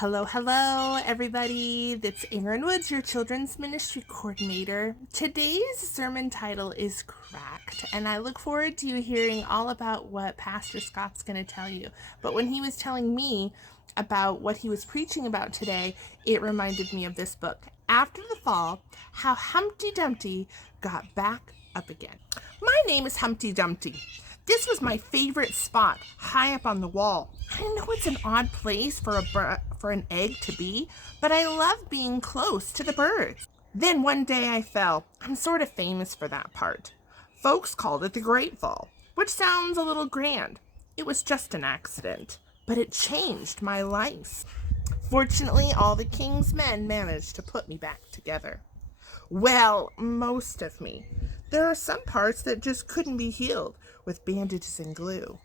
Hello, hello, everybody. That's Erin Woods, your children's ministry coordinator. Today's sermon title is Cracked, and I look forward to you hearing all about what Pastor Scott's going to tell you. But when he was telling me about what he was preaching about today, it reminded me of this book, After the Fall, How Humpty Dumpty Got Back Up Again. My name is Humpty Dumpty. This was my favorite spot, high up on the wall. I know it's an odd place for an egg to be, but I love being close to the birds. Then one day I fell. I'm sort of famous for that part. Folks called it the Great Fall, which sounds a little grand. It was just an accident, but it changed my life. Fortunately, all the king's men managed to put me back together. Well, most of me. There are some parts that just couldn't be healed with bandages and glue.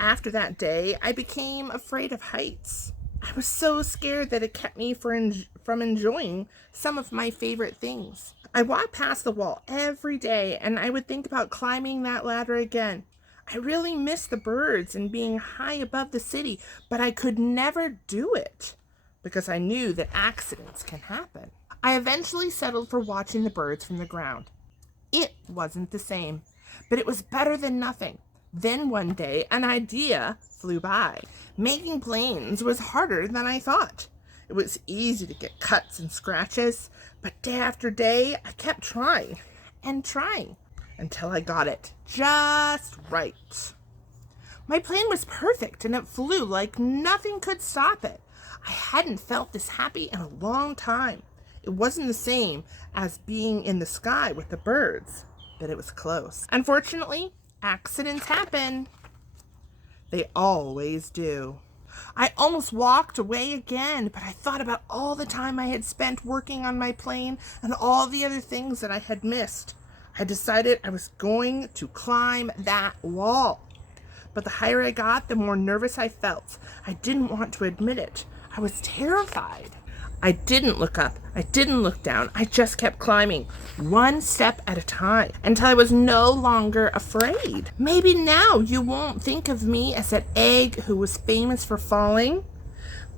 After that day, I became afraid of heights. I was so scared that it kept me from enjoying some of my favorite things. I walked past the wall every day, and I would think about climbing that ladder again. I really missed the birds and being high above the city, but I could never do it because I knew that accidents can happen. I eventually settled for watching the birds from the ground. It wasn't the same, but it was better than nothing. Then one day, an idea flew by. Making planes was harder than I thought. It was easy to get cuts and scratches, but day after day, I kept trying and trying until I got it just right. My plane was perfect and it flew like nothing could stop it. I hadn't felt this happy in a long time. It wasn't the same as being in the sky with the birds, but it was close. Unfortunately, accidents happen. They always do. I almost walked away again, but I thought about all the time I had spent working on my plane and all the other things that I had missed. I decided I was going to climb that wall. But the higher I got, the more nervous I felt. I didn't want to admit it. I was terrified. I didn't look up. I didn't look down. I just kept climbing, one step at a time, until I was no longer afraid. Maybe now you won't think of me as that egg who was famous for falling,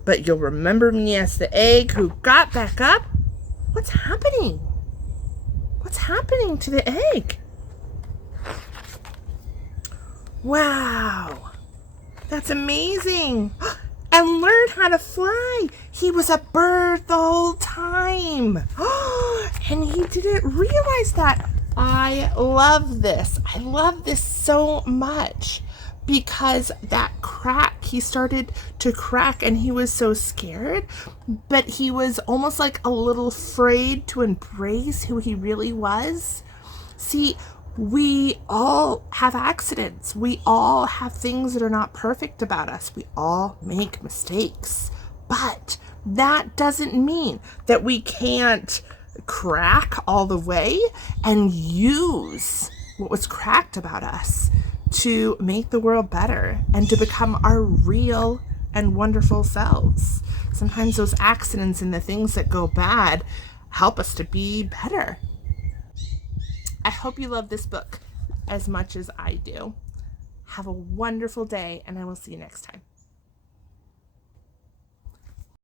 but you'll remember me as the egg who got back up. What's happening? What's happening to the egg? Wow, that's amazing. And learned how to fly. He was a bird the whole time. And he didn't realize that. I love this. I love this so much because that crack, he started to crack and he was so scared, but he was almost like a little afraid to embrace who he really was. See, we all have accidents. We all have things that are not perfect about us. We all make mistakes. But that doesn't mean that we can't crack all the way and use what was cracked about us to make the world better and to become our real and wonderful selves. Sometimes those accidents and the things that go bad help us to be better. I hope you love this book as much as I do. Have a wonderful day, and I will see you next time.